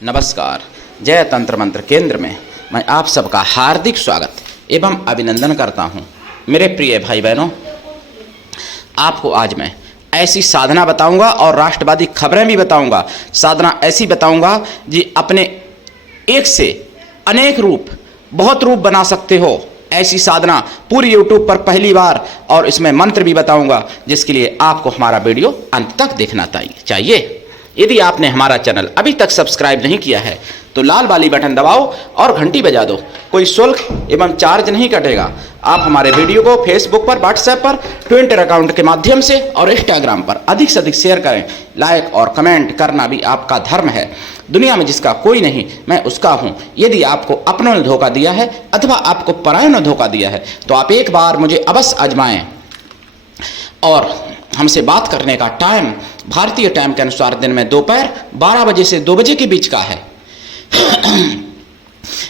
नमस्कार। जय तंत्र मंत्र केंद्र में मैं आप सबका हार्दिक स्वागत एवं अभिनंदन करता हूं। मेरे प्रिय भाई बहनों, आपको आज मैं ऐसी साधना बताऊंगा और राष्ट्रवादी खबरें भी बताऊंगा। साधना ऐसी बताऊंगा जी अपने एक से अनेक रूप, बहुत रूप बना सकते हो। ऐसी साधना पूरी YouTube पर पहली बार, और इसमें मंत्र भी बताऊंगा, जिसके लिए आपको हमारा वीडियो अंत तक देखना चाहिए। यदि आपने हमारा चैनल अभी तक सब्सक्राइब नहीं किया है तो लाल वाली बटन दबाओ और घंटी बजा दो। कोई शुल्क एवं चार्ज नहीं कटेगा। आप हमारे वीडियो को फेसबुक पर, व्हाट्सएप पर, ट्विटर अकाउंट के माध्यम से और इंस्टाग्राम पर अधिक से अधिक शेयर करें। लाइक और कमेंट करना भी आपका धर्म है। दुनिया में जिसका कोई नहीं, मैं उसका हूं। यदि आपको अपनों ने धोखा दिया है अथवा आपको परायों ने धोखा दिया है तो आप एक बार मुझे अवश्य आजमाएं। और हमसे बात करने का टाइम भारतीय टाइम के अनुसार दिन में दोपहर 12 बजे से 2 बजे के बीच का है।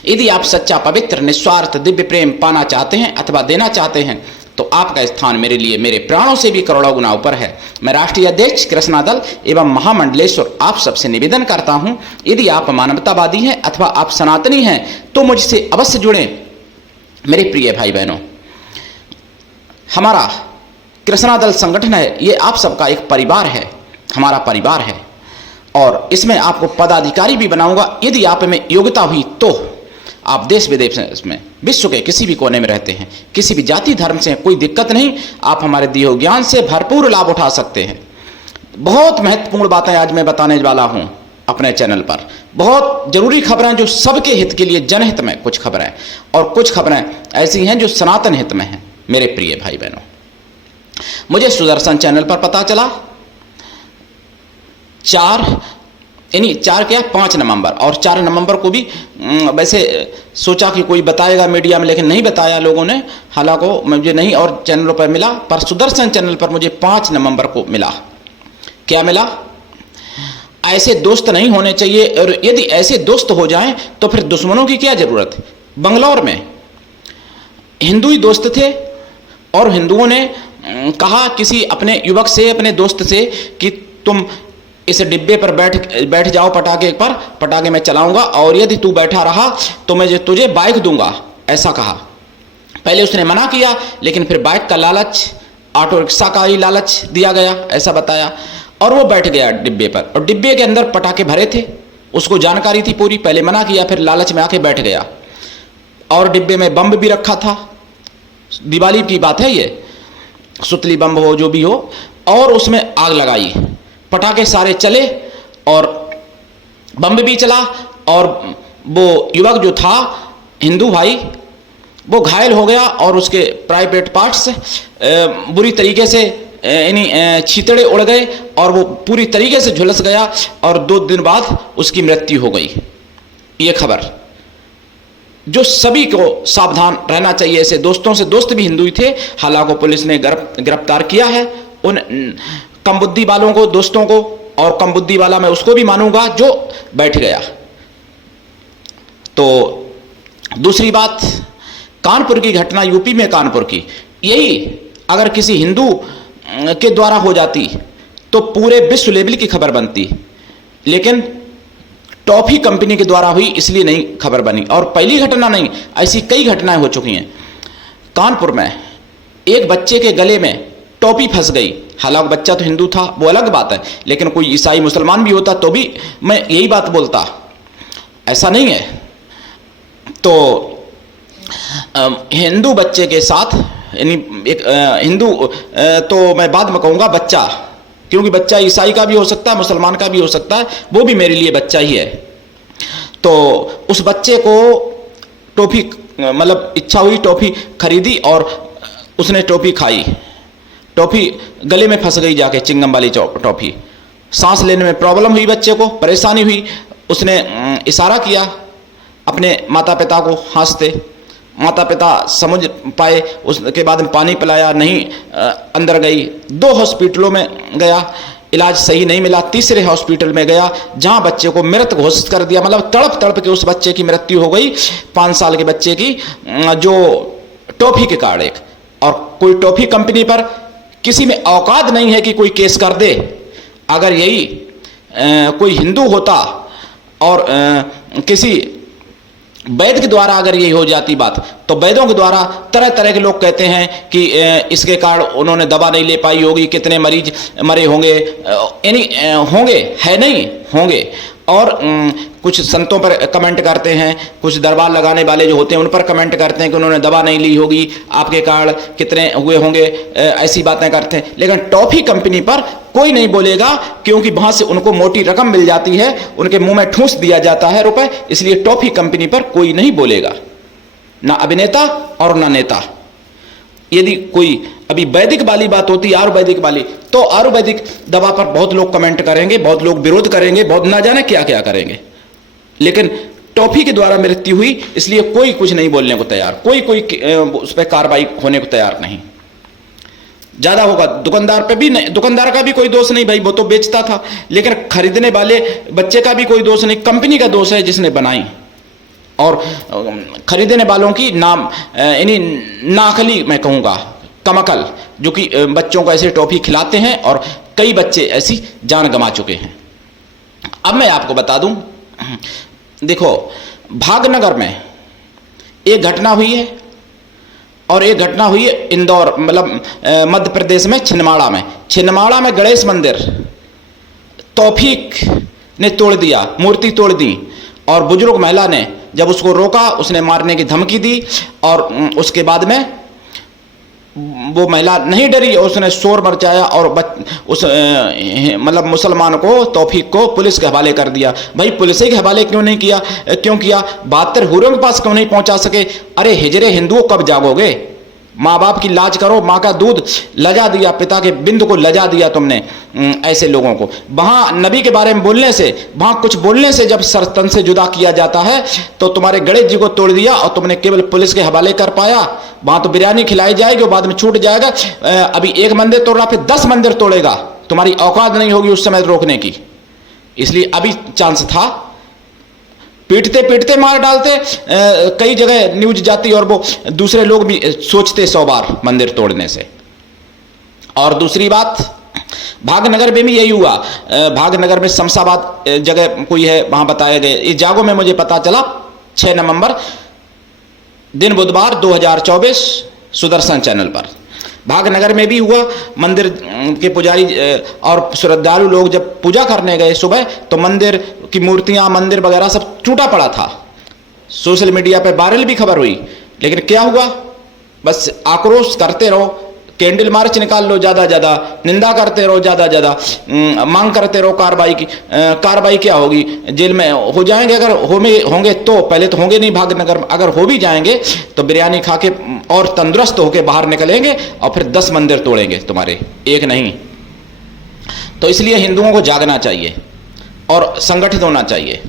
यदि आप सच्चा, पवित्र, निस्वार्थ दिव्य प्रेम पाना चाहते हैं अथवा देना चाहते हैं तो आपका स्थान मेरे लिए मेरे प्राणों से भी करोड़ों गुना ऊपर है। मैं राष्ट्रीय अध्यक्ष कृष्णा दल एवं महामंडलेश्वर आप सबसे निवेदन करता हूं, यदि आप मानवतावादी हैं अथवा आप सनातनी हैं तो मुझसे अवश्य जुड़ें। मेरे प्रिय भाई बहनों, हमारा कृष्णा दल संगठन है, ये आप सबका एक परिवार है, हमारा परिवार है। और इसमें आपको पदाधिकारी भी बनाऊंगा। यदि आप में योग्यता हुई तो आप देश विदेश में, विश्व के किसी भी कोने में रहते हैं, किसी भी जाति धर्म से, कोई दिक्कत नहीं। आप हमारे दिए हुए ज्ञान से भरपूर लाभ उठा सकते हैं। बहुत महत्वपूर्ण बातें आज मैं बताने वाला हूं अपने चैनल पर। बहुत जरूरी खबरें जो सबके हित के लिए, जनहित में कुछ खबरें, और कुछ खबरें ऐसी हैं जो सनातन हित में हैं। मेरे प्रिय भाई बहनों, मुझे सुदर्शन चैनल पर पता चला 5 नवंबर, और 4 नवंबर को भी वैसे सोचा कि कोई बताएगा मीडिया में, लेकिन नहीं बताया लोगों ने। हालांकि मुझे नहीं और चैनलों पर मिला, पर सुदर्शन चैनल पर मुझे 5 नवंबर को मिला। क्या मिला? ऐसे दोस्त नहीं होने चाहिए, और यदि ऐसे दोस्त हो जाएं तो फिर दुश्मनों की क्या जरूरत है। बंगलौर में हिंदू ही दोस्त थे और हिंदुओं ने कहा किसी अपने युवक से, अपने दोस्त से, कि तुम इस डिब्बे पर बैठ जाओ पटाखे पर, पटाखे मैं चलाऊंगा और यदि तू बैठा रहा तो मैं तुझे बाइक दूंगा, ऐसा कहा। पहले उसने मना किया, लेकिन फिर बाइक का लालच, ऑटो रिक्शा का ही लालच दिया गया, ऐसा बताया, और वो बैठ गया डिब्बे पर। और डिब्बे के अंदर पटाखे भरे थे, उसको जानकारी थी पूरी। पहले मना किया, फिर लालच में आके बैठ गया। और डिब्बे में बम भी रखा था। दिवाली की बात है ये, सुतली बम हो जो भी हो, और उसमें आग लगाई। पटाखे सारे चले और बम भी चला, और वो युवक जो था, हिंदू भाई, वो घायल हो गया और उसके प्राइवेट पार्ट्स बुरी तरीके से छींतड़े उड़ गए और वो पूरी तरीके से झुलस गया, और 2 दिन बाद उसकी मृत्यु हो गई। ये खबर जो सभी को सावधान रहना चाहिए। ऐसे दोस्तों से, दोस्त भी हिंदू ही थे, हालांकि पुलिस ने गिरफ्तार किया है उन कम बुद्धि वालों को, दोस्तों को। और कम बुद्धि वाला मैं उसको भी मानूंगा जो बैठ गया। तो दूसरी बात, कानपुर की घटना, यूपी में कानपुर की, यही अगर किसी हिंदू के द्वारा हो जाती तो पूरे विश्व लेवल की खबर बनती, लेकिन टॉफी कंपनी के द्वारा हुई इसलिए नहीं खबर बनी। और पहली घटना नहीं, ऐसी कई घटनाएं हो चुकी हैं। कानपुर में एक बच्चे के गले में टॉफी फंस गई। हालांकि बच्चा तो हिंदू था, वो अलग बात है, लेकिन कोई ईसाई मुसलमान भी होता तो भी मैं यही बात बोलता, ऐसा नहीं है। तो हिंदू बच्चे के साथ, यानी एक हिंदू, तो मैं बाद में कहूँगा बच्चा, क्योंकि बच्चा ईसाई का भी हो सकता है, मुसलमान का भी हो सकता है, वो भी मेरे लिए बच्चा ही है। तो उस बच्चे को टॉफी, मतलब इच्छा हुई, टॉफी खरीदी और उसने टॉफी खाई। टॉफी गले में फंस गई जाके, चिंगम वाली टॉफी। सांस लेने में प्रॉब्लम हुई, बच्चे को परेशानी हुई। उसने इशारा किया अपने माता पिता को, हंसते। माता पिता समझ पाए, उसके बाद में पानी पिलाया, नहीं अंदर गई। 2 हॉस्पिटलों में गया, इलाज सही नहीं मिला। तीसरे हॉस्पिटल में गया जहां बच्चे को मृत घोषित कर दिया, मतलब तड़प तड़प के उस बच्चे की मृत्यु हो गई, 5 साल के बच्चे की, जो टॉफी के कारण। एक और कोई टॉफी कंपनी पर किसी में औकात नहीं है कि कोई केस कर दे। अगर यही कोई हिंदू होता और किसी वैद्य के द्वारा अगर ये हो जाती बात, तो वैद्यों के द्वारा तरह तरह के लोग कहते हैं कि इसके कारण उन्होंने दवा नहीं ले पाई होगी, कितने मरीज मरे होंगे, यानी होंगे, है नहीं होंगे। और कुछ संतों पर कमेंट करते हैं, कुछ दरबार लगाने वाले जो होते हैं उन पर कमेंट करते हैं कि उन्होंने दवा नहीं ली होगी, आपके कारण कितने हुए होंगे, ऐसी बातें करते हैं। लेकिन टॉफी कंपनी पर कोई नहीं बोलेगा, क्योंकि वहां से उनको मोटी रकम मिल जाती है, उनके मुंह में ठूंस दिया जाता है रुपए, इसलिए टॉफी कंपनी पर कोई नहीं बोलेगा, ना अभिनेता और ना नेता। यदि कोई अभी वैदिक वाली बात होती, आयुर्वेदिक वाली, तो आयुर्वेदिक दवा पर बहुत लोग कमेंट करेंगे, बहुत लोग विरोध करेंगे, बहुत ना जाने क्या क्या करेंगे। लेकिन टॉफी के द्वारा मृत्यु हुई, इसलिए कोई कुछ नहीं बोलने को तैयार, कोई उस पर कार्रवाई होने को तैयार नहीं। ज्यादा होगा दुकानदार पे भी नहीं, दुकानदार का भी कोई दोष नहीं भाई, वो तो बेचता था। लेकिन खरीदने वाले बच्चे का भी कोई दोष नहीं, कंपनी का दोष है जिसने बनाई। और खरीदने वालों की नाम यानी नाकली मैं कहूँगा, कमकल, जो कि बच्चों को ऐसे टॉफी खिलाते हैं और कई बच्चे ऐसी जान गंवा चुके हैं। अब मैं आपको बता दूं, देखो भागनगर में एक घटना हुई है, और एक घटना हुई है इंदौर, मतलब मध्य प्रदेश में छिंदवाड़ा में गणेश मंदिर तौफीक ने तोड़ दिया, मूर्ति तोड़ दी, और बुजुर्ग महिला ने जब उसको रोका, उसने मारने की धमकी दी, और उसके बाद में वो महिला नहीं डरी, उसने शोर मचाया और उस मतलब मुसलमान को, तौफीक को पुलिस के हवाले कर दिया। भाई पुलिस के हवाले क्यों नहीं किया, क्यों किया? 72 हूरों के पास क्यों नहीं पहुंचा सके? अरे हिजरे हिंदुओं कब जागोगे? माँ बाप की लाज करो, माँ का दूध लजा दिया, पिता के बिंद को लजा दिया तुमने ऐसे लोगों को। वहां नबी के बारे में बोलने से, वहां कुछ बोलने से जब सर तन से जुदा किया जाता है, तो तुम्हारे गणेश जी को तोड़ दिया और तुमने केवल पुलिस के हवाले कर पाया। वहां तो बिरयानी खिलाई जाएगी और बाद में छूट जाएगा। अभी एक मंदिर तोड़ रहा, फिर 10 मंदिर तोड़ेगा, तुम्हारी औकात नहीं होगी उस समय रोकने की। इसलिए अभी चांस था, पीटते पीटते मार डालते, कई जगह न्यूज जाती और वो दूसरे लोग भी सोचते 100 बार मंदिर तोड़ने से। और दूसरी बात, भागनगर में भी यही हुआ। भागनगर में शमशाबाद जगह कोई है, वहां बताया गया, इस जागो में मुझे पता चला 6 नवंबर दिन बुधवार 2024 सुदर्शन चैनल पर भागनगर में भी हुआ। मंदिर के पुजारी और श्रद्धालु लोग जब पूजा करने गए सुबह, तो मंदिर की मूर्तियां, मंदिर वगैरह सब टूटा पड़ा था। सोशल मीडिया पे वायरल भी खबर हुई। लेकिन क्या हुआ? बस आक्रोश करते रहो, कैंडल मार्च निकाल लो ज्यादा ज्यादा, निंदा करते रहो ज्यादा ज्यादा, मांग करते रहो कार्रवाई की। कार्रवाई क्या होगी? जेल में हो जाएंगे। अगर होंगे तो, पहले तो होंगे नहीं भागनगर में, अगर हो भी जाएंगे तो बिरयानी खा के और तंदुरुस्त होके बाहर निकलेंगे और फिर 10 मंदिर तोड़ेंगे तुम्हारे, एक नहीं। तो इसलिए हिंदुओं को जागना चाहिए और संगठित होना चाहिए।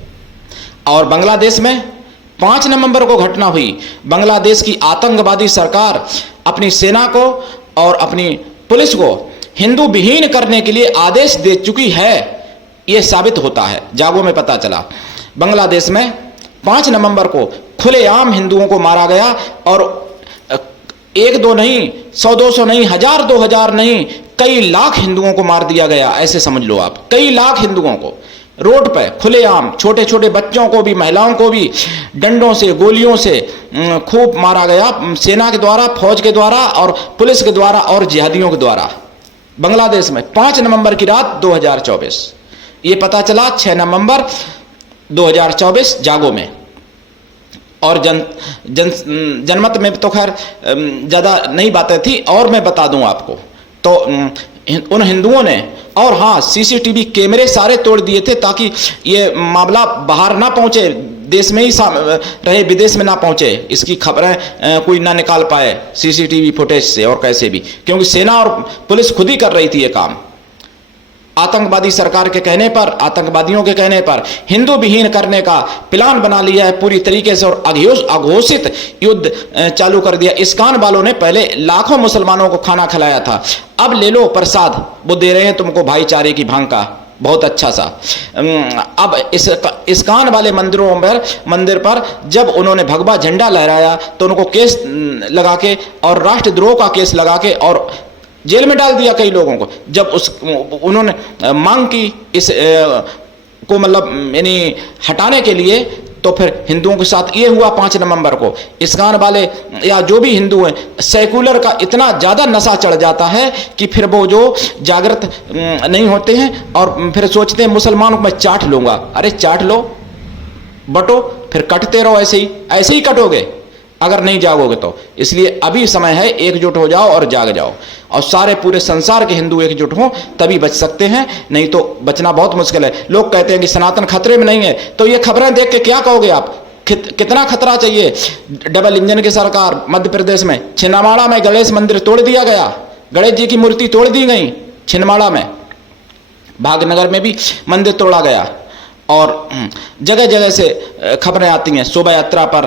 और बांग्लादेश में 5 नवंबर को घटना हुई। बांग्लादेश की आतंकवादी सरकार अपनी सेना को और अपनी पुलिस को हिंदू विहीन करने के लिए आदेश दे चुकी है, यह साबित होता है। जागो में पता चला बांग्लादेश में 5 नवंबर को खुलेआम हिंदुओं को मारा गया, और 1-2 नहीं, 100-200 नहीं, 1000-2000 नहीं, कई लाख हिंदुओं को मार दिया गया। ऐसे समझ लो आप, कई लाख हिंदुओं को रोड पे खुलेआम, छोटे छोटे बच्चों को भी, महिलाओं को भी डंडों से, गोलियों से खूब मारा गया, सेना के द्वारा, फौज के द्वारा और पुलिस के द्वारा और जिहादियों के द्वारा। बांग्लादेश में 5 नवंबर की रात 2024, ये पता चला 6 नवंबर 2024 जागो में। और जनमत में तो खैर ज़्यादा नहीं बातें थी, और मैं बता दूं आपको, तो उन हिंदुओं ने, और हाँ, सीसीटीवी कैमरे सारे तोड़ दिए थे ताकि ये मामला बाहर ना पहुंचे, देश में ही रहे, विदेश में ना पहुंचे, इसकी खबरें कोई ना निकाल पाए सीसीटीवी फुटेज से और कैसे भी, क्योंकि सेना और पुलिस खुद ही कर रही थी ये काम। आतंकवादी सरकार के कहने पर, आतंकवादियों के कहने पर हिंदू विहीन करने का प्लान बना लिया है पूरी तरीके से, और अघोषित युद्ध चालू कर दिया। इस्कान वालों ने पहले लाखों मुसलमानों को खाना खिलाया था, अब ले लो प्रसाद, वो दे रहे हैं तुमको भाईचारे की भांग का, बहुत अच्छा सा। अब इस्कान वाले मंदिर पर जब उन्होंने भगवा झंडा लहराया तो उनको केस लगा के और राष्ट्रद्रोह का केस लगा के और जेल में डाल दिया कई लोगों को। जब उन्होंने मांग की इस को मतलब यानी हटाने के लिए, तो फिर हिंदुओं के साथ ये हुआ 5 नवंबर को। इस्कॉन वाले या जो भी हिंदू हैं, सेकुलर का इतना ज़्यादा नशा चढ़ जाता है कि फिर वो जो जागृत नहीं होते हैं और फिर सोचते हैं मुसलमानों को मैं चाट लूँगा। अरे चाट लो, बटो, फिर कटते रहो, ऐसे ही कटोगे अगर नहीं जागोगे तो। इसलिए अभी समय है, एकजुट हो जाओ और जाग जाओ, और सारे पूरे संसार के हिंदू एकजुट हों तभी बच सकते हैं, नहीं तो बचना बहुत मुश्किल है। लोग कहते हैं कि सनातन खतरे में नहीं है, तो ये खबरें देख के क्या कहोगे आप? कितना खतरा चाहिए? डबल इंजन की सरकार मध्य प्रदेश में छिंदवाड़ा में गणेश मंदिर तोड़ दिया गया, गणेश जी की मूर्ति तोड़ दी गई छिंदवाड़ा में, भागनगर में भी मंदिर तोड़ा गया, और जगह जगह से खबरें आती हैं। शोभा यात्रा पर,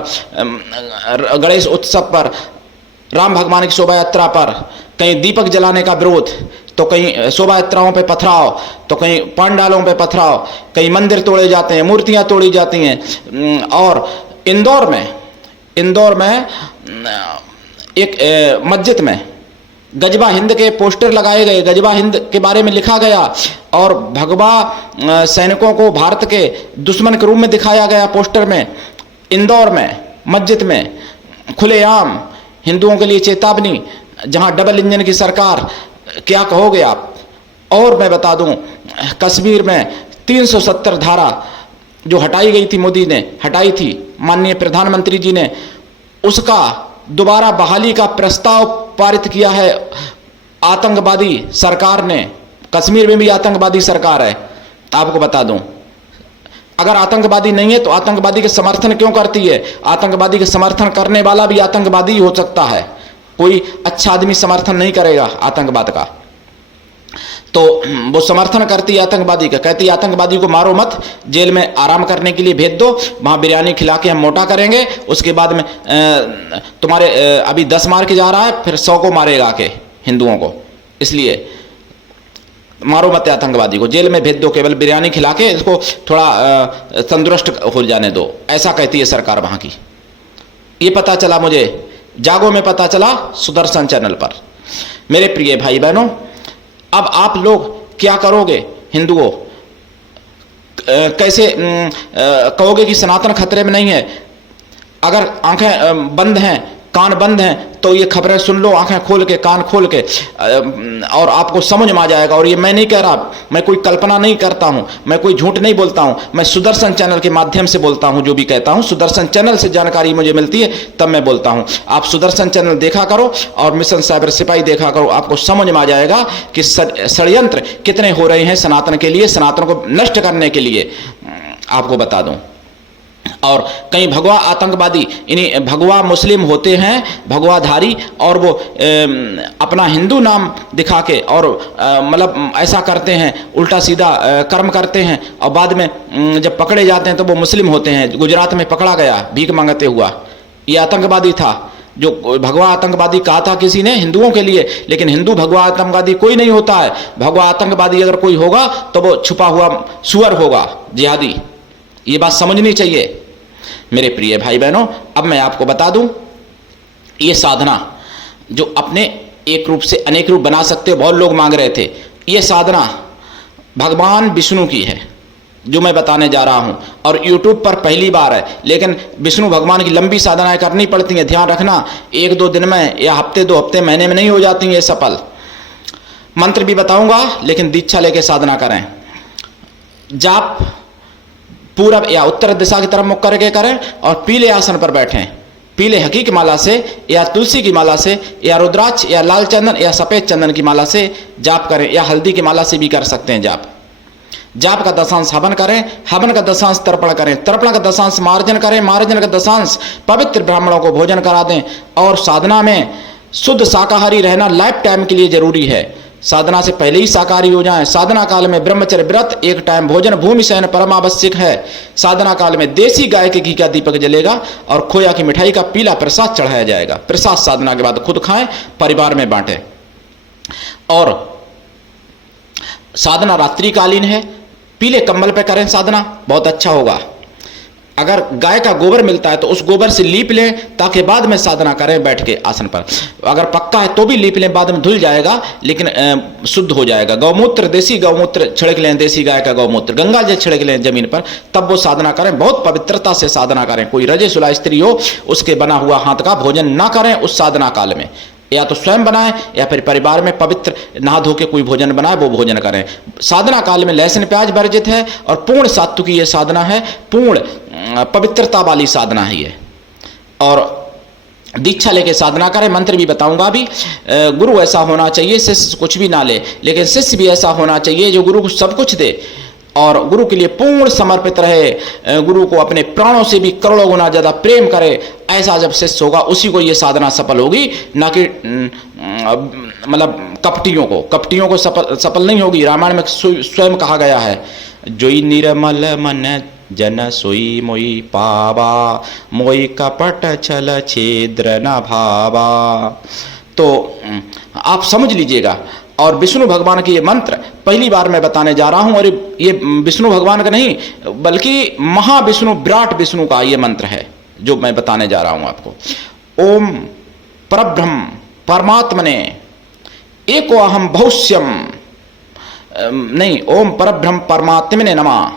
गणेश उत्सव पर, राम भगवान की शोभा यात्रा पर कहीं दीपक जलाने का विरोध, तो कहीं शोभा यात्राओं पे पथराव, तो कहीं पंडालों पे पथराव, कहीं मंदिर तोड़े जाते हैं, मूर्तियां तोड़ी जाती हैं। और इंदौर में एक मस्जिद में गजबा हिंद के पोस्टर लगाए गए, गजबा हिंद के बारे में लिखा गया, और भगवा सैनिकों को भारत के दुश्मन के रूप में दिखाया गया पोस्टर में। इंदौर में मस्जिद में खुलेआम हिंदुओं के लिए चेतावनी, जहां डबल इंजन की सरकार, क्या कहोगे आप? और मैं बता दूं, कश्मीर में 370 धारा जो हटाई गई थी, मोदी ने हटाई थी, माननीय प्रधानमंत्री जी ने उसका दोबारा बहाली का प्रस्ताव पारित किया है आतंकवादी सरकार ने। कश्मीर में भी आतंकवादी सरकार है। आपको बता दूं, अगर आतंकवादी नहीं है तो आतंकवादी के समर्थन क्यों करती है? आतंकवादी के समर्थन करने वाला भी आतंकवादी हो सकता है, कोई अच्छा आदमी समर्थन नहीं करेगा आतंकवाद का, तो वो समर्थन करती है आतंकवादी का, कहती है आतंकवादी को मारो मत, जेल में आराम करने के लिए भेज दो, वहाँ बिरयानी खिला के हम मोटा करेंगे, उसके बाद में तुम्हारे अभी 10 मार के जा रहा है, फिर 100 को मारेगा के हिंदुओं को, इसलिए मारो मत आतंकवादी को, जेल में भेज दो, केवल बिरयानी खिला के इसको थोड़ा तंदुरुस्त हो जाने दो, ऐसा कहती है सरकार वहाँ की। ये पता चला मुझे, जागो में पता चला सुदर्शन चैनल पर। मेरे प्रिय भाई बहनों, अब आप लोग क्या करोगे? हिंदुओं कैसे कहोगे कि सनातन खतरे में नहीं है? अगर आंखें बंद हैं, कान बंद हैं, तो ये खबरें सुन लो आंखें खोल के, कान खोल के, और आपको समझ में आ जाएगा। और ये मैं नहीं कह रहा, मैं कोई कल्पना नहीं करता हूं, मैं कोई झूठ नहीं बोलता हूं, मैं सुदर्शन चैनल के माध्यम से बोलता हूं। जो भी कहता हूं सुदर्शन चैनल से जानकारी मुझे मिलती है, तब मैं बोलता हूं। आप सुदर्शन चैनल देखा करो और मिशन साइबर सिपाही देखा करो, आपको समझ में आ जाएगा कि षड्यंत्र कितने हो रहे हैं सनातन के लिए, सनातन को नष्ट करने के लिए। आपको बता दूं, और कई भगवा आतंकवादी, इन्हीं भगवा मुस्लिम होते हैं, भगवाधारी, और वो अपना हिंदू नाम दिखा के और मतलब ऐसा करते हैं, उल्टा सीधा कर्म करते हैं, और बाद में जब पकड़े जाते हैं तो वो मुस्लिम होते हैं। गुजरात में पकड़ा गया भीख मांगते हुआ, ये आतंकवादी था, जो भगवा आतंकवादी कहा था किसी ने हिंदुओं के लिए, लेकिन हिंदू भगवा आतंकवादी कोई नहीं होता है। भगवा आतंकवादी अगर कोई होगा तो वो छुपा हुआ सुअर होगा, जिहादी। ये बात समझनी चाहिए मेरे प्रिय भाई बहनों। अब मैं आपको बता दूं, ये साधना जो अपने एक रूप से अनेक रूप बना सकते हो, बहुत लोग मांग रहे थे, ये साधना भगवान विष्णु की है जो मैं बताने जा रहा हूं, और YouTube पर पहली बार है। लेकिन विष्णु भगवान की लंबी साधनाएं करनी पड़ती हैं, ध्यान रखना, 1-2 दिन में या हफ्ते 2 हफ्ते महीने में नहीं हो जाती ये सफल। मंत्र भी बताऊंगा, लेकिन दीक्षा लेके साधना करें। जाप पूरब या उत्तर दिशा की तरफ मुख करके करें, और पीले आसन पर बैठें, पीले हकी की माला से या तुलसी की माला से या रुद्राक्ष या लाल चंदन या सफेद चंदन की माला से जाप करें, या हल्दी की माला से भी कर सकते हैं जाप। जाप का दशांश हवन करें, हवन का दशांश तर्पण करें, तर्पण का दशांश मार्जन करें, मार्जन का दशांश पवित्र ब्राह्मणों को भोजन करा दें। और साधना में शुद्ध शाकाहारी रहना लाइफ टाइम के लिए जरूरी है। साधना से पहले ही शाकाहारी हो जाएं। साधना काल में ब्रह्मचर्य व्रत, 1 टाइम भोजन, भूमि शयन परम आवश्यक है। साधना काल में देसी गाय के घी का दीपक जलेगा और खोया की मिठाई का पीला प्रसाद चढ़ाया जाएगा। प्रसाद साधना के बाद खुद खाएं, परिवार में बांटें। और साधना रात्रिकालीन है, पीले कंबल पे करें साधना, बहुत अच्छा होगा। अगर गाय का गोबर मिलता है तो उस गोबर से लीप लें ताकि बाद में साधना करें बैठ के आसन पर। अगर पक्का है तो भी लीप लें, बाद में धुल जाएगा लेकिन शुद्ध हो जाएगा। गौमूत्र, देसी गौमूत्र छिड़क लें, देसी गाय का गौमूत्र, गंगा जल छिड़क लें जमीन पर, तब वो साधना करें। बहुत पवित्रता से साधना करें। कोई रजे सुला स्त्री हो उसके बना हुआ हाथ का भोजन ना करें उस साधना काल में, या तो स्वयं बनाएं या फिर परिवार में पवित्र नहा धो के कोई भोजन बनाए वो भोजन करें। साधना काल में लहसुन प्याज वर्जित है और पूर्ण सात्विक की ये साधना है, पूर्ण पवित्रता वाली साधना है ये। और दीक्षा लेके साधना करें। मंत्र भी बताऊंगा अभी। गुरु ऐसा होना चाहिए, शिष्य कुछ भी ना ले, लेकिन शिष्य भी ऐसा होना चाहिए जो गुरु को सब कुछ दे और गुरु के लिए पूर्ण समर्पित रहे, गुरु को अपने प्राणों से भी करोड़ों गुना ज़्यादा प्रेम करे। ऐसा जब शिष्य होगा उसी को ये साधना सफल होगी, ना कि मतलब कपटियों को सफल नहीं होगी। रामायण में स्वयं कहा गया है, जोई निर्मल मन जन सोई मोई पावा, मोई कपट छल छेद्र न भावा। तो आप समझ लीजिएगा। और विष्णु भगवान के ये मंत्र पहली बार मैं बताने जा रहा हूं, और ये विष्णु भगवान का नहीं बल्कि महाविष्णु विराट विष्णु का ये मंत्र है जो मैं बताने जा रहा हूं आपको। ओम परब्रह्म परमात्मने एको अहम बहुश्यम, नहीं, ओम परब्रह्म परमात्मने नमः।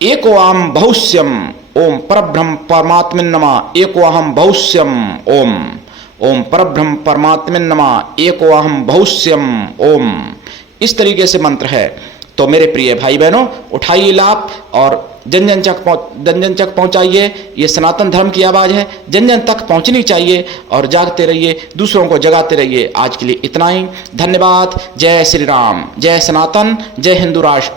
एको अहम बहुश्यम, ओम परब्रह्म परमात्मने नमः। एको अहम बहुश्यम, ओम परब्रह्म परमात्मने नमः। एको अहम बहुश्यम, ओम। इस तरीके से मंत्र है। तो मेरे प्रिय भाई बहनों, उठाइए लाभ और जन जन तक पहुंचाइए। ये सनातन धर्म की आवाज़ है, जन जन तक पहुंचनी चाहिए। और जागते रहिए, दूसरों को जगाते रहिए। आज के लिए इतना ही। धन्यवाद। जय श्री राम, जय सनातन, जय हिंदू राष्ट्र।